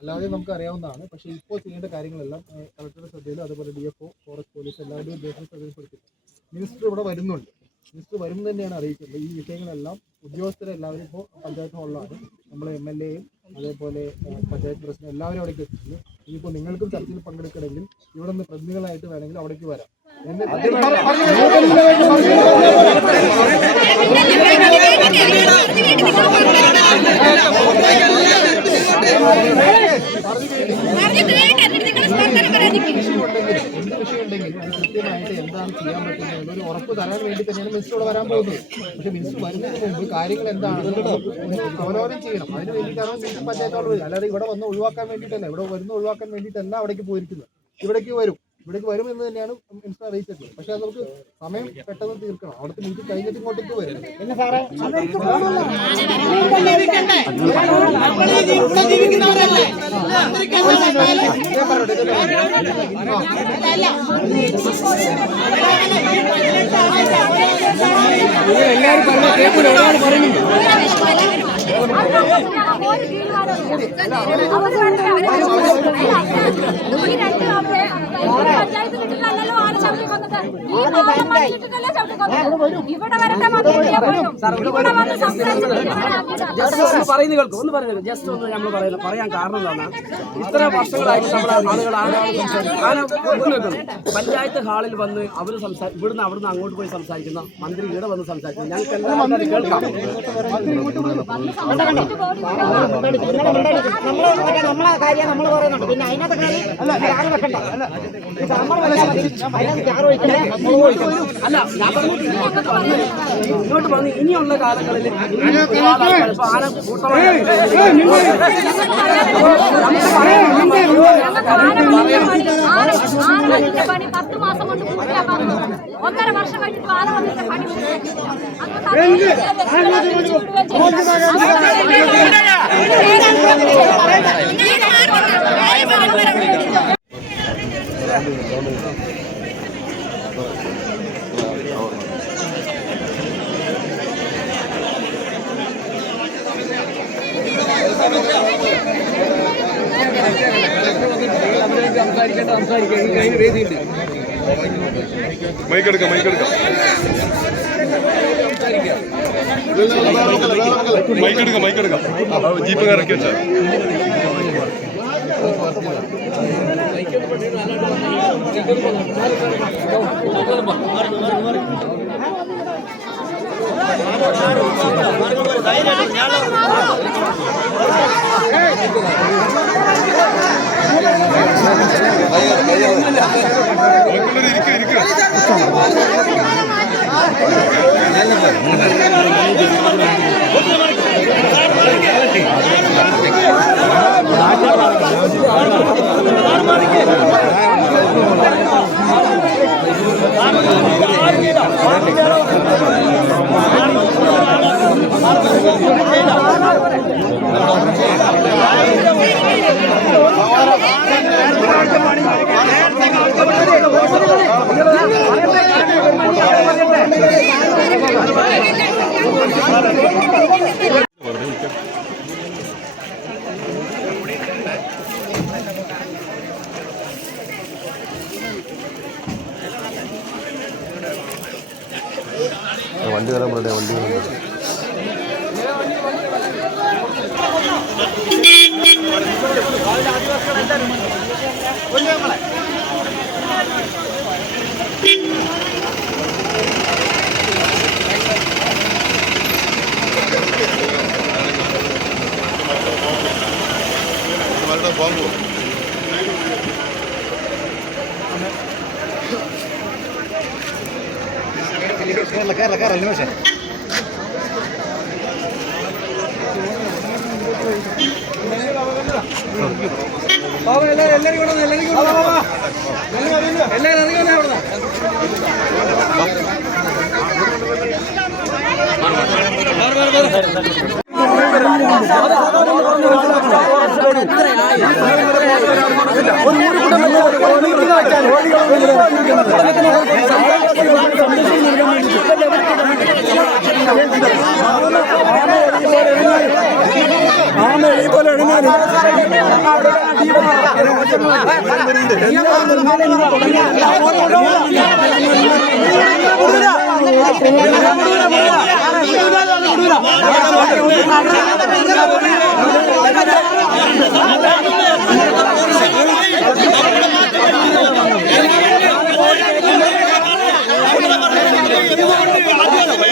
അല്ലാതെ നമുക്ക് അറിയാവുന്നതാണ്. പക്ഷെ ഇപ്പോൾ ചെയ്യേണ്ട കാര്യങ്ങളെല്ലാം കളക്ടറുടെ ശ്രദ്ധയിൽ അതുപോലെ D F O forest police എല്ലാവരുടെയും ഉദ്യോഗസ്ഥ മിനിസ്റ്റർ ഇവിടെ വരുന്നുണ്ട്. മിനിസ്റ്റർ വരും തന്നെയാണ് അറിയിക്കുന്നത്. ഈ വിഷയങ്ങളെല്ലാം ഉദ്യോഗസ്ഥരെല്ലാവരും ഇപ്പോൾ പഞ്ചായത്ത് ഹോളിലാണ്. നമ്മൾ എം എൽ എയും അതേപോലെ പഞ്ചായത്ത് പ്രസിഡന്റ് എല്ലാവരും അവിടേക്ക് എത്തിക്കുന്നു ഇനിയിപ്പോൾ നിങ്ങൾക്കും ചർച്ചയിൽ പങ്കെടുക്കണമെങ്കിൽ ഇവിടെ നിന്ന് പ്രതിനിധികളായിട്ട് വേണമെങ്കിൽ അവിടേക്ക് വരാം. കൃത്യമായിട്ട് എന്താണ് ചെയ്യാൻ പറ്റുന്നത് എന്നൊരു ഉറപ്പ് തരാൻ വേണ്ടി തന്നെയാണ് മിനിസ്റ്റർ ഇവിടെ വരാൻ പോകുന്നത് പക്ഷെ മിനിസ്റ്റർ വരുന്നതിന് മുമ്പ് കാര്യങ്ങൾ എന്താണെന്ന് അവലോകനം ചെയ്യണം അതിന് വേണ്ടിയിട്ടാണ് മിനിസ്റ്റർ പഞ്ചായത്തോട് അല്ലാതെ ഇവിടെ വന്ന് ഒഴിവാക്കാൻ വേണ്ടിയിട്ടല്ല. ഇവിടെ വരുന്ന ഒഴിവാക്കാൻ വേണ്ടിയിട്ടല്ല അവിടേക്ക് പോയിരിക്കുന്നത്. ഇവിടേക്ക് വരും. ഇവിടേക്ക് വരും എന്ന് തന്നെയാണ് ഇൻസ്റ്റ അറിയിച്ചിട്ടുള്ളത് പക്ഷെ അത് നമുക്ക് സമയം പെട്ടെന്ന് തീർക്കണം. അവിടുത്തെ മീറ്റിംഗ് കഴിഞ്ഞിട്ട് ഇങ്ങോട്ടേക്ക് വരും. ഞാൻ പറയട്ടെ, ഇത് പറയട്ടെ. ആ. ഇവിടെ കേൾക്കും ഒന്ന് പറയുന്നത് ജസ്റ്റ് ഒന്ന് നമ്മൾ പറയുന്നത് പറയാൻ കാരണം എന്താണ് ഇത്ര വർഷങ്ങളായിട്ട് നമ്മുടെ ആളുകൾ ആന പഞ്ചായത്ത് ഹാളിൽ വന്ന് അവർ സംസാ ഇവിടുന്ന് അവിടുന്ന് അങ്ങോട്ട് പോയി സംസാരിക്കുന്ന മന്ത്രി ഇവിടെ വന്ന് സംസാരിക്കുന്നു ഞങ്ങൾക്ക് എല്ലാവരും കേൾക്കാം കാര്യം നമ്മൾ പറയുന്നുണ്ട് പിന്നെ അല്ല ഞാൻ വന്ന് ഇനിയുള്ള കാലങ്ങളിൽ ആന കൂട്ടമായി പണി പത്ത് മാസം കൊണ്ട് പൂർത്തിയാക്കാൻ ഒന്നര വർഷം കഴിഞ്ഞിട്ട് ആനവണ്ടിന്റെ പണി പൂർത്തിയാക്കിയില്ല. മൈക്കെടുക്കാം മൈക്കെടുക്കാം മൈക്കെടുക്കാം മൈക്കെടുക്കാം ജീപ്പ് ഇറക്കി വെച്ചാൽ இருக்கு இருக்கு ഇരിക്കുക വണ്ടി വരാൻ പറയട്ടെ വണ്ടി വരാൻ బాంబు లగా లగా రెండు నిమిషం എഴുന്നാലും يا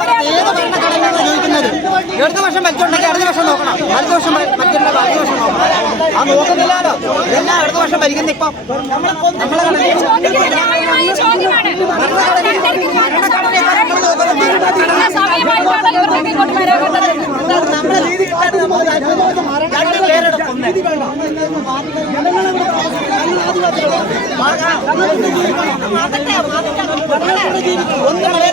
പറയുന്നത് ഏത് ഭരണഘടനയാണ് ചോദിക്കുന്നത് ഇടത് വർഷം വെച്ചുണ്ടെങ്കിൽ അടുത്ത വർഷം നോക്കണം അടുത്ത വർഷം മറ്റുള്ള അടുത്ത വർഷം നോക്കണം ആ നോക്കുന്നില്ലല്ലോ ഇതെല്ലാം അടുത്ത വർഷം ഭരിക്കുന്ന ഇപ്പം നമ്മളെ നമ്മളെ நீதி வேண்டாம். ஒன்றரை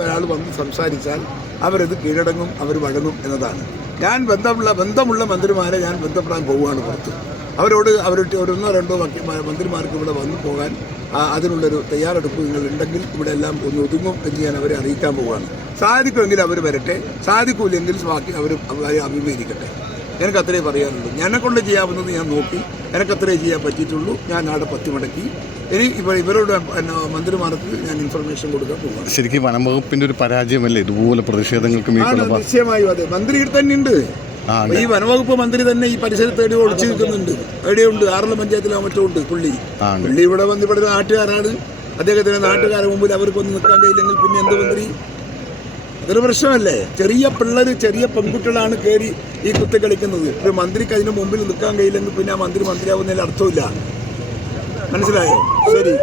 ഒരാൾ വന്ന് സംസാരിച്ചാൽ അവരത് കീഴടങ്ങും അവർ വഴങ്ങും എന്നതാണ്. ഞാൻ ബന്ധമുള്ള ബന്ധമുള്ള മന്ത്രിമാരെ ഞാൻ ബന്ധപ്പെടാൻ പോവുകയാണ് പുറത്ത്. അവരോട് ഒരൊന്നോ ഒന്നോ രണ്ടോ മന്ത്രിമാർക്ക് ഇവിടെ വന്നു പോകാൻ അതിനുള്ളൊരു തയ്യാറെടുപ്പ് നിങ്ങൾ ഉണ്ടെങ്കിൽ ഇവിടെ എല്ലാം ഒന്ന് ഒതുങ്ങും എന്ന് ഞാൻ അവരെ അറിയിക്കാൻ പോവുകയാണ്. സാധിക്കുമെങ്കിൽ അവർ വരട്ടെ സാധിക്കൂലെങ്കിൽ ബാക്കി അവർ അവരെ അഭിമുഖീകരിക്കട്ടെ. എനിക്ക് അത്രേ പറയാനുള്ളൂ. എന്നെ കൊണ്ട് ചെയ്യാവുന്നത് ഞാൻ നോക്കി എനിക്ക് അത്രേ ചെയ്യാൻ പറ്റിയിട്ടുള്ളൂ. ഞാൻ ആടെ പത്തി മടക്കി ഇനി ഇവ ഇവരോട് മന്ത്രിമാർക്ക് ഞാൻ ഇൻഫർമേഷൻ കൊടുക്കാൻ പോവുകയാണ് ശരിക്കും വനംവകുപ്പിന്റെ ഒരു പരാജയമല്ലേ ഇതുപോലെ പ്രതിഷേധങ്ങൾക്ക് നിശ്ചയമായും അതെ. മന്ത്രി ഇവിടെ തന്നെ ഉണ്ട്. ആ, ഈ വനവകുപ്പ് മന്ത്രി തന്നെ ഈ പരിസരത്ത് എവിടെയോ ഒളിച്ചു നിൽക്കുന്നുണ്ട്. എവിടെയുണ്ട് ആറളം പഞ്ചായത്തിലോ മറ്റോ ഉണ്ട് പുള്ളി. പുള്ളി ഇവിടെ വന്ന് ഇവിടെ നാട്ടുകാരാണ്. അദ്ദേഹത്തിന് നാട്ടുകാരെ മുമ്പിൽ അവർക്കൊന്ന് നിൽക്കാൻ കഴിയില്ലെങ്കിൽ പിന്നെ എന്ത് മന്ത്രി? അതൊരു പ്രശ്നമല്ലേ? ചെറിയ പിള്ളേര് ചെറിയ പെൺകുട്ടികളാണ് കയറി ഈ കുത്തി കളിക്കുന്നത്. ഒരു മന്ത്രിക്ക് അതിന് മുമ്പിൽ നിൽക്കാൻ കഴിയില്ലെങ്കിൽ പിന്നെ ആ മന്ത്രി മന്ത്രിയാവുന്നതിൽ അർത്ഥമില്ല. മനസ്സിലായോ? ശരി.